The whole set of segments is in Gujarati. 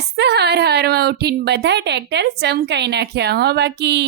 આજ તો હવારમાં ઉઠીને બધા ટ્રેક્ટર ચમકાઈ નાખ્યા હો બાકી.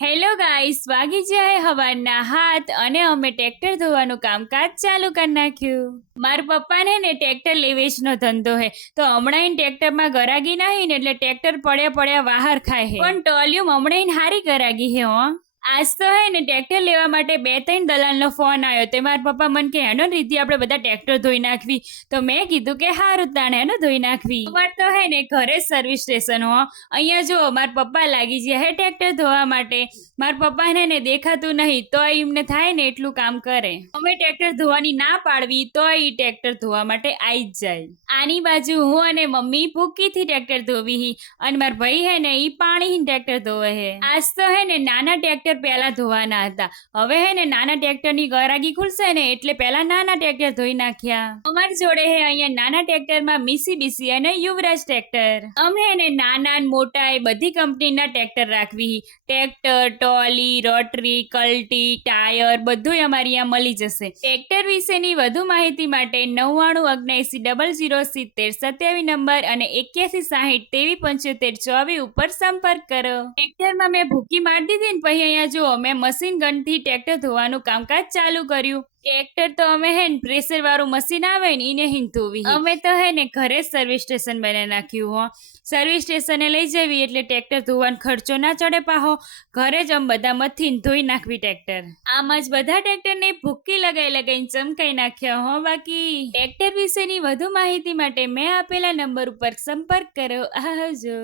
હેલો ગાઈસ, વાગી જાય હવારના હાથ અને અમે ટ્રેક્ટર ધોવાનું કામકાજ ચાલુ કરી નાખ્યું. મારા પપ્પાને ને ટ્રેક્ટર લેવેચનો ધંધો હે, તો હમણાં ટ્રેક્ટરમાં ગરાગી નહીં ને એટલે ટ્રેક્ટર પડ્યા બહાર ખાય હે. પણ ટોલિયું હમણાં હારી ગરાગી હે હો. આજ તો હે ને ટ્રેક્ટર લેવા માટે 2-3 દલાલનો ફોન આવ્યો. તે મારા પપ્પા મને કે હેનો રીતિ આપણે બધા ટ્રેક્ટર ધોઈ નાખવી. તો મેં કીધું કે હારું તાણે હેનો ધોઈ નાખવી. પણ તો હે ને ઘરે સર્વિસ સ્ટેશન હો. અહીંયા જો મારા પપ્પા લાગી ગયા હે ટ્રેક્ટર ધોવા માટે. મારા પપ્પાને ને દેખાતું નહીં તો એમને થાય ને એટલું કામ કરે. અમે ટ્રેક્ટર ધોવાની ના પાડવી તો એ ટ્રેક્ટર ધોવા માટે આવી જ જાય. આની બાજુ હું અને મમ્મી ભૂકીથી ટ્રેક્ટર ધોવી અને મારા ભાઈ હે ને એ પાણી ટ્રેક્ટર ધોવે હે. આજ તો હે ને નાના ટ્રેક્ટર પહેલા ધોવાના હતા. હવે હે ને નાના ટ્રેક્ટરની ગરાગી ખુલશે ને એટલે પહેલા નાના ટ્રેક્ટર ધોઈ નાખ્યા. અમારી જોડે હે અહીંયા નાના ટ્રેક્ટરમાં મિસીબીસી અને યુવરાજ ટ્રેક્ટર. અમે હે ને નાના મોટા એ બધી કંપનીના ટ્રેક્ટર રાખવી. ટ્રેક્ટર, ટ્રોલી, રોટરી, કલ્ટી, ટાયર બધું અમારી અહીંયા મળી જશે. ટ્રેક્ટર વિશેની વધુ માહિતી માટે 9979007027 નંબર અને 8160237524 ઉપર સંપર્ક કરો. ટ્રેક્ટરમાં મેં ભૂકી મારી દીધી ને પછી અહીંયા જો મેં મશીન ગનથી ટ્રેક્ટર ધોવાનું કામકાજ ચાલુ કર્યું. ટ્રેક્ટર તો અમે હે ને પ્રેશર વાળું મશીન આવે ને એને હિન ધોવી. અમે તો હે ને ઘરે સર્વિસ સ્ટેશન બનાવી નાખ્યું હો. સર્વિસ સ્ટેશને લઈ જવી એટલે ટ્રેક્ટર ધોવાનો ખર્ચો ના ચડે પાહો. ઘરે જ અમે બધા મથીને ધોઈ નાખવી ટ્રેક્ટર. આમ જ બધા ટ્રેક્ટરને ભૂકી લગાઈને ચમકાઈ નાખ્યા હો બાકી. ટ્રેક્ટર વિશેની વધુ માહિતી માટે મેં આપેલા નંબર ઉપર સંપર્ક કરો. આવજો.